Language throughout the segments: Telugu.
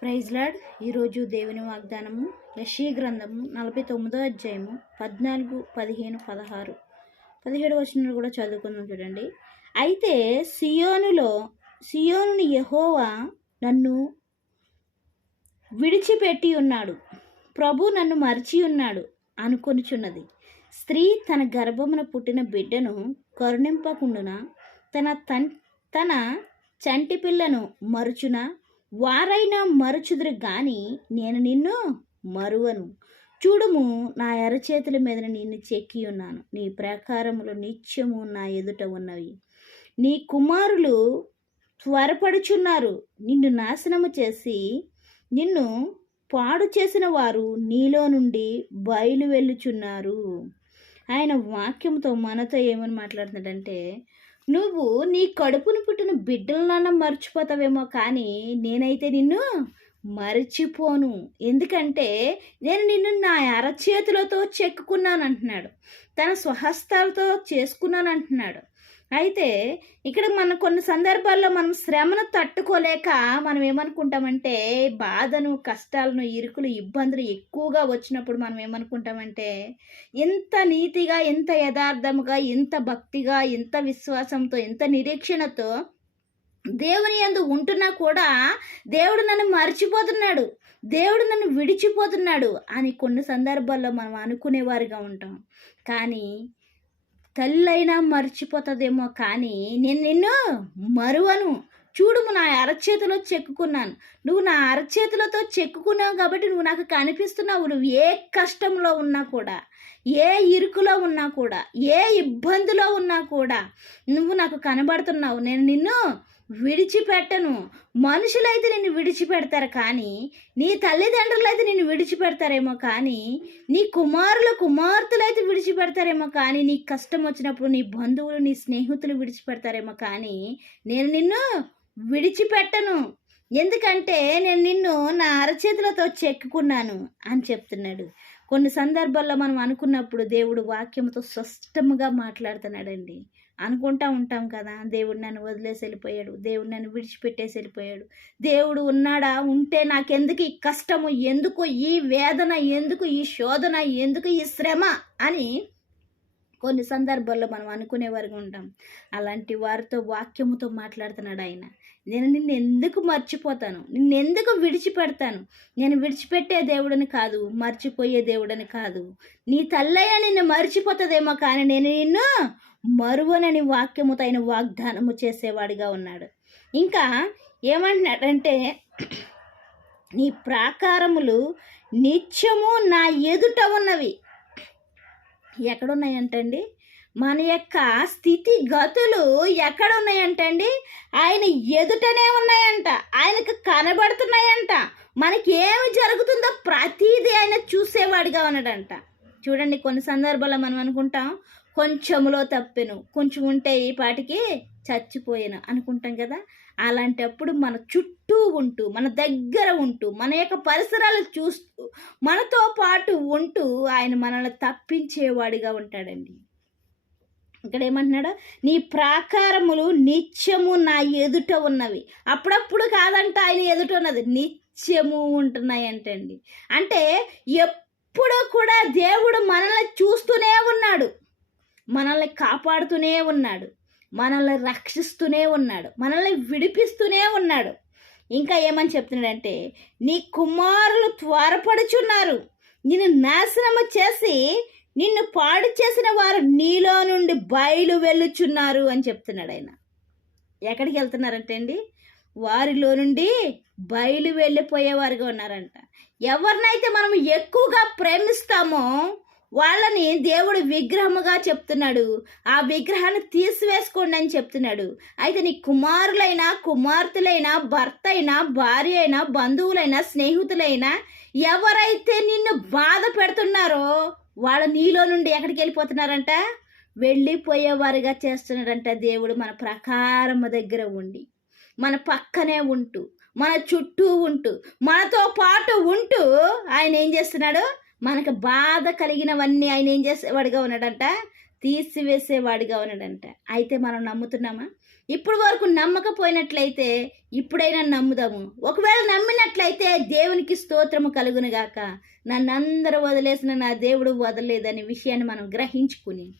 Praise lord. ఈరోజు దేవుని వాగ్దానము యెషయా గ్రంథము 49వ అధ్యాయము 14, 15, 16, 17 వచనాలు కూడా చదువుకుందాం. చూడండి. అయితే సియోనుని యెహోవా నన్ను విడిచిపెట్టి ఉన్నాడు, ప్రభు నన్ను మరిచి ఉన్నాడు అనుకొనుచున్నది. స్త్రీ తన గర్భమున పుట్టిన బిడ్డను కరుణింపకుండున తన చంటి పిల్లను మరుచున వారైనా మరుచుదురు గాని నేను నిన్ను మరువను. చూడుము, నా ఎరచేతుల మీద నిన్ను చెక్కి ఉన్నాను, నీ ప్రాకారములు నిత్యము నా ఎదుట ఉన్నవి. నీ కుమారులు త్వరపడుచున్నారు, నిన్ను నాశనము చేసి నిన్ను పాడు చేసిన వారు నీలో నుండి బయలు వెళ్ళుచున్నారు. ఆయన వాక్యంతో మనతో ఏమని మాట్లాడుతున్నాడంటే, నువ్వు నీ కడుపును పుట్టిన బిడ్డలనన్నా మర్చిపోతావేమో, కానీ నేనైతే నిన్ను మర్చిపోను. ఎందుకంటే నేను నిన్ను నా అరచేతులతో చెక్కుకున్నాను అంటున్నాడు, తన స్వహస్తాలతో చేసుకున్నాను అంటున్నాడు. అయితే ఇక్కడ కొన్ని సందర్భాల్లో మనం శ్రమను తట్టుకోలేక మనం ఏమనుకుంటామంటే, బాధను, కష్టాలను, ఇరుకులు, ఇబ్బందులు ఎక్కువగా వచ్చినప్పుడు మనం ఏమనుకుంటామంటే, ఎంత నీతిగా, ఎంత యథార్థముగా, ఎంత భక్తిగా, ఎంత విశ్వాసంతో, ఎంత నిరీక్షణతో దేవుని యందు ఉంటున్నా కూడా దేవుడు నన్ను మర్చిపోతున్నాడు, దేవుడు నన్ను విడిచిపోతున్నాడు అని కొన్ని సందర్భాల్లో మనం అనుకునేవారుగా ఉంటాం. కానీ తల్లైనా మర్చిపోతుందేమో, కానీ నేను నిన్ను మరువను. చూడుము, నా అరచేతిలో చెక్కుకున్నాను. నువ్వు నా అరచేతులతో చెక్కుకున్నావు కాబట్టి నువ్వు నాకు కనిపిస్తున్నావు. నువ్వు ఏ కష్టంలో ఉన్నా కూడా, ఏ ఇరుకులో ఉన్నా కూడా, ఏ ఇబ్బందిలో ఉన్నా కూడా నువ్వు నాకు కనబడుతున్నావు. నేను నిన్ను విడిచిపెట్టను. మనుషులైతే నిన్ను విడిచిపెడతారు, కానీ నీ తల్లిదండ్రులు అయితే నిన్ను విడిచిపెడతారేమో, కానీ నీ కుమార్తెలు అయితే విడిచిపెడతారేమో, కానీ నీ కష్టం వచ్చినప్పుడు నీ బంధువులు, నీ స్నేహితులు విడిచిపెడతారేమో, కానీ నేను నిన్ను విడిచిపెట్టను. ఎందుకంటే నేను నిన్ను నా అరచేతులతో చెక్కుకున్నాను అని చెప్తున్నాడు. కొన్ని సందర్భాల్లో మనం అనుకున్నప్పుడు దేవుడు వాక్యంతో స్పష్టంగా మాట్లాడుతున్నాడండి. అనుకుంటా ఉంటాం కదా, దేవుడు నన్ను వదిలేసి వెళ్ళిపోయాడు, దేవుడు నన్ను విడిచిపెట్టేసి వెళ్ళిపోయాడు, దేవుడు ఉన్నాడా, ఉంటే నాకెందుకు ఈ కష్టము, ఎందుకు ఈ వేదన, ఎందుకు ఈ శోధన, ఎందుకు ఈ శ్రమ అని కొన్ని సందర్భాల్లో మనం అనుకునేవారుగా ఉంటాం. అలాంటి వారితో వాక్యముతో మాట్లాడుతున్నాడు ఆయన. నేను నిన్ను ఎందుకు మర్చిపోతాను, నిన్నెందుకు విడిచిపెడతాను? నేను విడిచిపెట్టే దేవుడని కాదు, మర్చిపోయే దేవుడని కాదు. నీ తల్లైనా నిన్ను మర్చిపోతుందేమో, కానీ నేను నిన్ను మరువనని వాక్యముతో ఆయన వాగ్దానము చేసేవాడిగా ఉన్నాడు. ఇంకా ఏమంటున్నాడంటే, నీ ప్రాకారములు నిత్యము నా ఎదుట ఉన్నవి. ఎక్కడున్నాయంటండి? మన యొక్క స్థితిగతులు ఎక్కడున్నాయంటండి? ఆయన ఎదుటనే ఉన్నాయంట, ఆయనకు కనబడుతున్నాయంట. మనకి ఏమి జరుగుతుందో ప్రతిదీ ఆయన చూసేవాడిగా ఉన్నాడంట. చూడండి, కొన్ని సందర్భాల్లో మనం అనుకుంటాం, కొంచెంలో తప్పెను, కొంచెం ఉంటే ఈ పాటికి చచ్చిపోయాను అనుకుంటాం కదా. అలాంటప్పుడు మన చుట్టూ ఉంటూ, మన దగ్గర ఉంటూ, మన యొక్క పరిసరాలు చూస్తూ, మనతో పాటు ఉంటూ ఆయన మనల్ని తప్పించేవాడిగా ఉంటాడండి. ఇక్కడ ఏమంటున్నాడు? నీ ప్రాకారములు నిత్యము నా ఎదుట ఉన్నవి. అప్పుడప్పుడు కాదంట ఆయన ఎదుట ఉన్నది, నిత్యము ఉంటున్నాయంటండి. అంటే ఎప్పుడూ కూడా దేవుడు మనల్ని చూస్తూనే ఉన్నాడు, మనల్ని కాపాడుతూనే ఉన్నాడు, మనల్ని రక్షిస్తూనే ఉన్నాడు, మనల్ని విడిపిస్తూనే ఉన్నాడు. ఇంకా ఏమని చెప్తున్నాడంటే, నీ కుమారులు త్వరపడుచున్నారు, నిన్ను నాశనము చేసి నిన్ను పాడు చేసిన వారు నీలో నుండి బయలు వెళ్ళుచున్నారు అని చెప్తున్నాడు ఆయన. ఎక్కడికి వెళ్తున్నారంటే అండి, వారిలో నుండి బయలు వెళ్ళిపోయేవారుగా ఉన్నారంట. ఎవరినైతే మనం ఎక్కువగా ప్రేమిస్తామో వాళ్ళని దేవుడు విగ్రహముగా చెప్తున్నాడు, ఆ విగ్రహాన్ని తీసివేసుకోండి అని చెప్తున్నాడు. అయితే నీ కుమారులైనా, కుమార్తెలైనా, భర్త అయినా, భార్య అయినా, బంధువులైనా, స్నేహితులైనా ఎవరైతే నిన్ను బాధ పెడుతున్నారో వాళ్ళు నీలో నుండి ఎక్కడికి వెళ్ళిపోతున్నారంట? వెళ్ళిపోయేవారుగా చేస్తున్నాడంట. దేవుడు మన ప్రాకారము దగ్గర ఉండి, మన పక్కనే ఉంటూ, మన చుట్టూ ఉంటూ, మనతో పాటు ఉంటూ ఆయన ఏం చేస్తున్నాడు? మనకు బాధ కలిగినవన్నీ ఆయన ఏం చేసేవాడిగా ఉన్నాడంట? తీసివేసేవాడిగా ఉన్నాడంట. అయితే మనం నమ్ముతున్నామా? ఇప్పుడు వరకు నమ్మకపోయినట్లయితే ఇప్పుడైనా నమ్ముదాము. ఒకవేళ నమ్మినట్లయితే దేవునికి స్తోత్రము కలుగునుగాక. నన్నందరూ వదిలేసిన నా దేవుడు వదలలేదనే విషయాన్ని మనం గ్రహించుకుని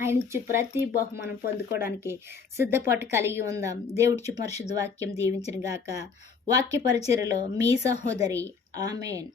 ఆయన ఇచ్చి ప్రతి బహుమానం పొందుకోవడానికి సిద్ధపాటు కలిగి ఉందాం. దేవుడి పరిశుద్ధ వాక్యం దీవించిన గాక. వాక్య పరిచర్యలో మీ సహోదరి. ఆమెన్.